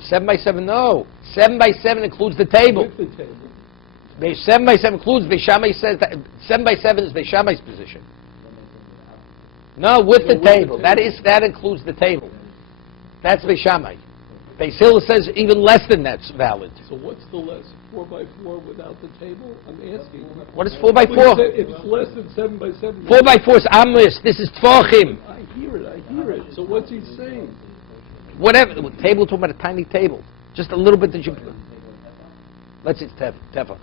7 by 7, no. 7 by 7 includes the table. With the table. 7 by 7 includes, Beishamai says that 7 by 7 is Beishamai's position. No, with the table. That includes the table. That's Beishamai. Beis Hillel says even less than that's valid. So what's the less? 4 by 4 without the table? I'm asking. What is 4 by 4? It's less than 7 by 7. 4 by 4 is Amos. This is Tvachim. I hear it. So what's he saying? Whatever. Table, talking about a tiny table. Just a little bit that you... Let's see, Tefa.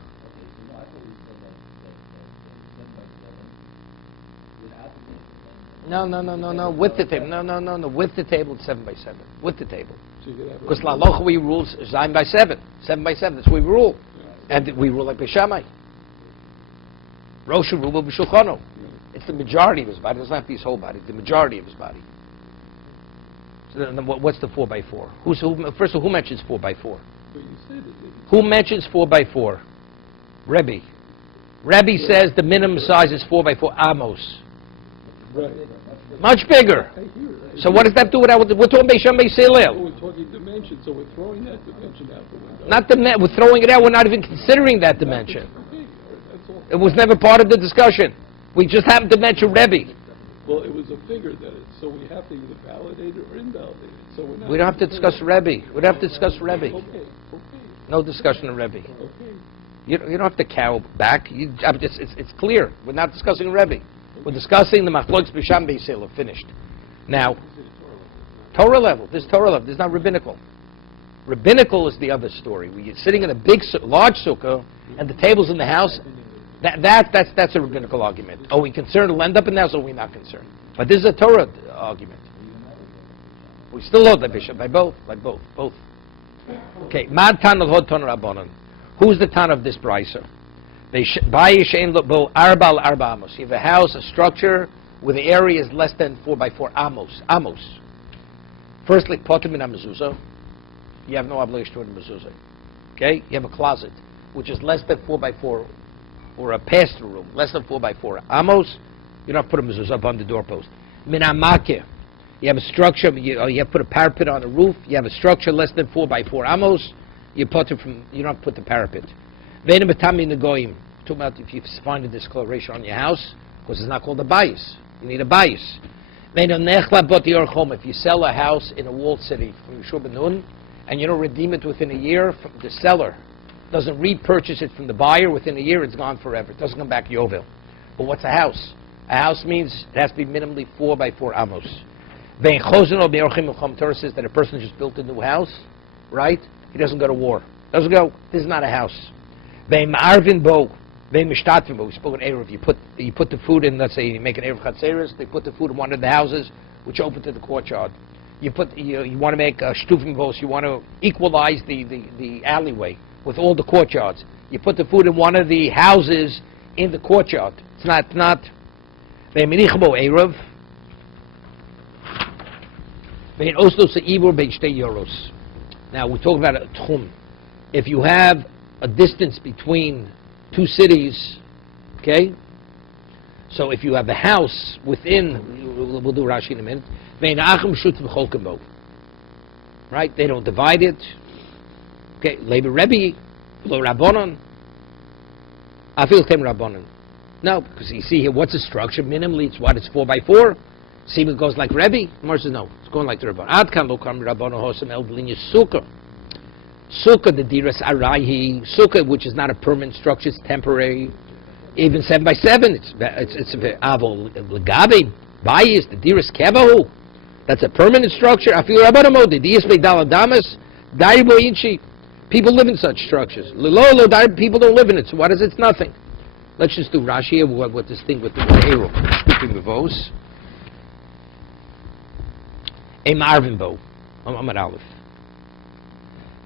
No. With the table. No. With the table, it's 7 by 7. With the table. Because La Locha we rule 9 by 7. 7 by 7, that's what we rule. And we rule like Beishamai. Rosh rule b'shulchano. It's the majority of his body. It's not his whole body. The majority of his body. So then what's the 4 by 4? First of all, who mentions 4 by 4? Who mentions 4 by 4? Rebbe. Rebbe says the minimum size is 4 by 4 amos. Right. Much bigger. I hear it. So what does that do with our... We're talking Beisham Beis Hillel. We're talking dimensions, so we're throwing that dimension out the window. Not we're throwing it out. We're not even considering that dimension. Okay, that's all. It was never part of the discussion. We just happened to mention Rebbe. Well, it was a figure that is, so we have to either validate it or invalidate it. So we're not... We don't have to discuss Rebbe. We don't have to discuss Rebbe. Okay. No discussion of Rebbe. Okay. You don't have to cow back. It's clear. We're not discussing Rebbe. We're discussing the Machlokes B'Sham Beis Hillel. Finished. Now, Torah level. This is Torah level. This is not rabbinical. Rabbinical is the other story. We're sitting in a large sukkah, and the table's in the house. That's a rabbinical argument. Are we concerned it'll end up in the house, or are we not concerned? But this is a Torah argument. We still hold by both. Okay, Mad Tan al Hod Ton Rabbanon. Who's the Tan of this brisa? You have a house, a structure, where the area is less than 4 by 4 amos. Firstly, potim in a mezuzah. You have no obligation to a mezuzah. Okay? You have a closet, which is less than 4 by 4, or a pass-through room, less than 4 by 4 amos. You don't put a mezuzah up on the doorpost. Min amakeh. You have a structure, you have to put a parapet on the roof. You have a structure less than 4 by 4 amos. You don't put the parapet. Ve'enim b'tamim negoyim. Talking about if you find a discoloration on your house, because it's not called a bias. You need a bias. If you sell a house in a walled city from Yeshua ben Nun, and you don't redeem it within a year, the seller doesn't repurchase it from the buyer within a year, it's gone forever. It doesn't come back Yovel. But what's a house? A house means it has to be minimally 4 by 4 amos. Torah says that a person just built a new house, right? He doesn't go to war. Doesn't go, this is not a house. We spoke in Erev. You put the food in, let's say you make an Erev Chatzeres, they put the food in one of the houses, which open to the courtyard. You want to make a Shtufim Vos, you want to equalize the alleyway with all the courtyards. You put the food in one of the houses in the courtyard. It's not Erev. Now we're talking about a tchum. If you have a distance between two cities, okay? So if you have a house within, we'll do Rashi in a minute. Right? They don't divide it. Okay, Leber Rebbe, Lo Rabbanon. I feel Tem Rabbanon. No, because you see here, what's the structure? Minimally, it's 4 by 4. See if it goes like Rebbe? Mar says no, it's going like the Rabbanon. Ad kan lo kam Rabbanon hosam el b'linya sukkah. Sukkah, the diras arahi. Sukkah, which is not a permanent structure, it's temporary. Even 7 by 7, it's avol legabe bayis the diras kebahu. That's a permanent structure. I feel Rabbanon the dias beidaladamas daribo inchi. People live in such structures. Lolo people don't live in it. So what is it? It's nothing. Let's just do Rashi here with this thing with the Eero. Speaking of those. A Marvin Bo, Amar Aleph.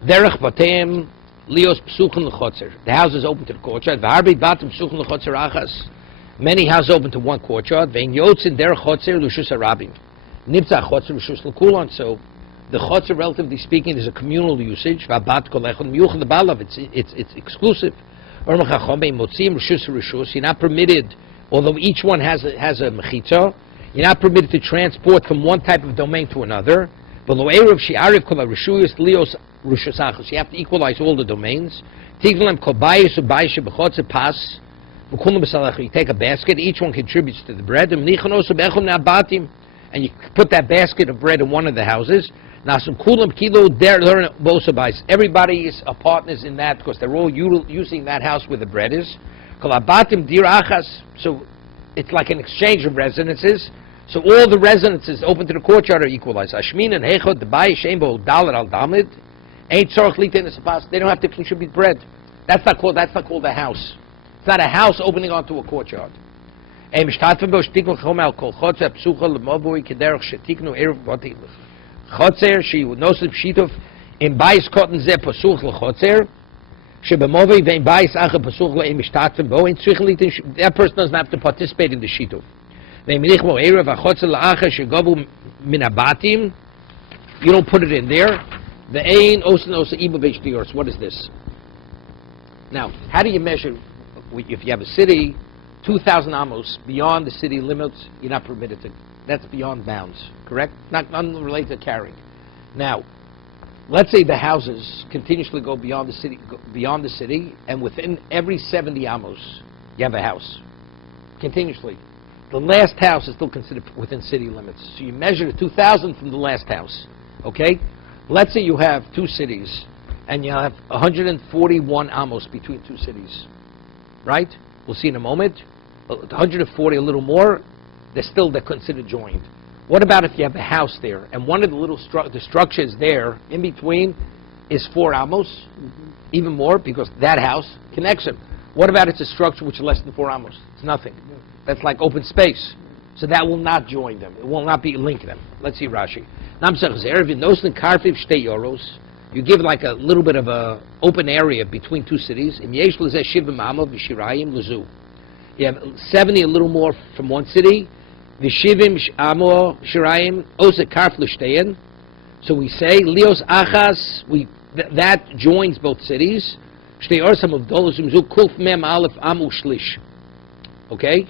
Derech Batem Lios Psuchen Lechotzer. The house is open to the courtyard. V'harbi Batem Psuchen Lechotzer Achas. Many houses open to one courtyard. Vein Yotzin Derech Chotzer Lushus Arabim. Niptzah Chotzer Lushus Lekulon. So the Chotzer, relatively speaking, is a communal usage. V'abat Kolechon Miyuch Lebalav. It's exclusive. You're not permitted, although each one has a mechitza. You're not permitted to transport from one type of domain to another. You have to equalize all the domains. Tiglam kobayis ubayis b'chotzer pas. You take a basket, each one contributes to the bread, and you put that basket of bread in one of the houses. Everybody's partners in that because they're all using that house where the bread is. So it's like an exchange of residences. So all the residences open to the courtyard are equalized. They don't have to contribute bread. That's not called a house. It's not a house opening onto a courtyard. Chotzer, she nosef shitov in bais cotton ze pasuch lechotzer, shebemove vein bais ache pasuch leim mishtatven bo. That person doesn't have to participate in the shitov. Vein minich mo erev achotzer laache shegovu min abatim. You don't put it in there. The ein osen osa iba beish diors. What is this? Now, how do you measure? If you have a city, 2,000 amos beyond the city limits, you're not permitted to. That's beyond bounds, correct? Not unrelated to carrying. Now, let's say the houses continuously go beyond the city, and within every 70 amos, you have a house, continuously. The last house is still considered within city limits. So you measure the 2,000 from the last house, okay? Let's say you have two cities, and you have 141 amos between two cities, right? We'll see in a moment. 140, a little more. They're considered joined. What about if you have a house there, and one of the little the structures there in between is 4 amos, even more, because that house connects them. What about it's a structure which is less than 4 amos? It's nothing. That's like open space. So that will not join them. It will not be link them. Let's see Rashi. You give like a little bit of a open area between two cities. You have 70, a little more from one city. V'shivim amo shirayim ose karf l'shtein. So we say lios achas. That joins both cities. Shtei orsam of dolos umzu kulf mem aleph amu shlish. Okay.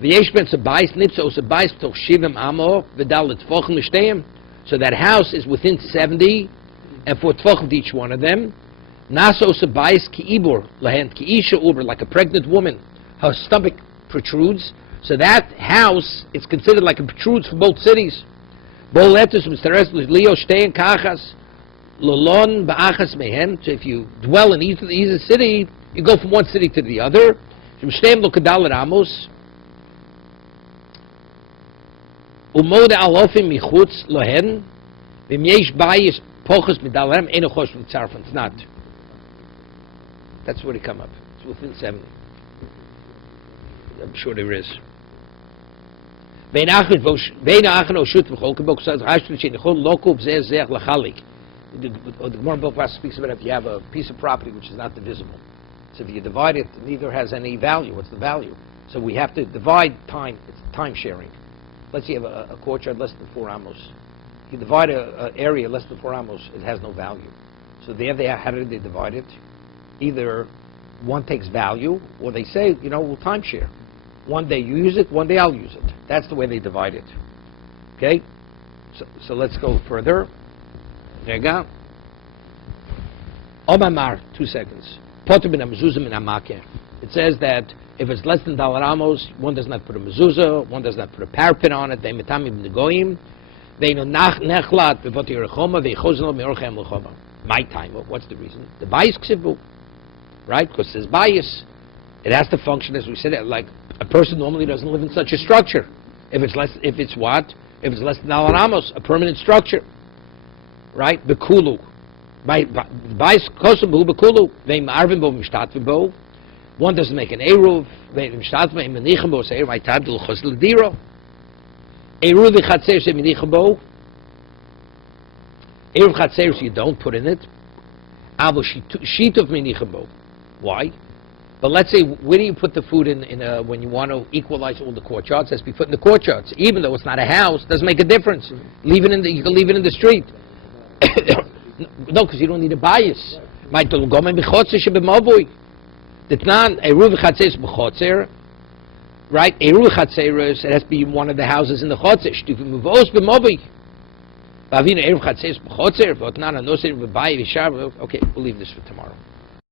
V'yesh ben sabais nitz ose bais toch shivim amo v'dal l'tfochim l'shtein. So that house is within 70, and for tfochim of each one of them. Nasa ose bais ki ibur lahend ki isha uber, like a pregnant woman. Her stomach protrudes, so that house is considered like it protrudes for both cities. So if you dwell in either city, you go from one city to the other. It's not. That's where it come up. It's within 70. I'm sure there is. The Gemara book speaks about if you have a piece of property which is not divisible. So if you divide it, neither has any value. What's the value? So we have to divide time. It's time sharing. Let's say you have a courtyard less than 4 amos. If you divide an area less than 4 amos, it has no value. So how do they divide it? Either one takes value, or they say, we'll time share. One day you use it, one day I'll use it. That's the way they divide it. Okay? So let's go further. Rega. Omamar, 2 seconds. It says that if it's less than $1 amos, one does not put a mezuzah, one does not put a parapet on it. They metamim negoyim. They know nechlat bevoti yerchoma veichozno meorchem lechoma. My time. What's the reason? The bias ksivu, right? Because it says bias. It has to function, as we said, like a person normally doesn't live in such a structure. If it's less than $1 amos, a permanent structure, right? Bekulu, bias kosabu bekulu. They marvin bo mishtatvin bo. One doesn't make an eruv. They mishtatvin menichem bo say my time to l'chos l'diro. Eruv v'chatzer se menichem bo. Eruv chatzer you don't put in it. Avo shitov menichem bo. Why? But let's say, where do you put the food in when you want to equalize all the courtyards? It has to be put in the courtyards. Even though it's not a house, it doesn't make a difference. You can leave it in the street. No, because you don't need a bias. Right? It has to be one of the houses in the chotzer. Okay, we'll leave this for tomorrow.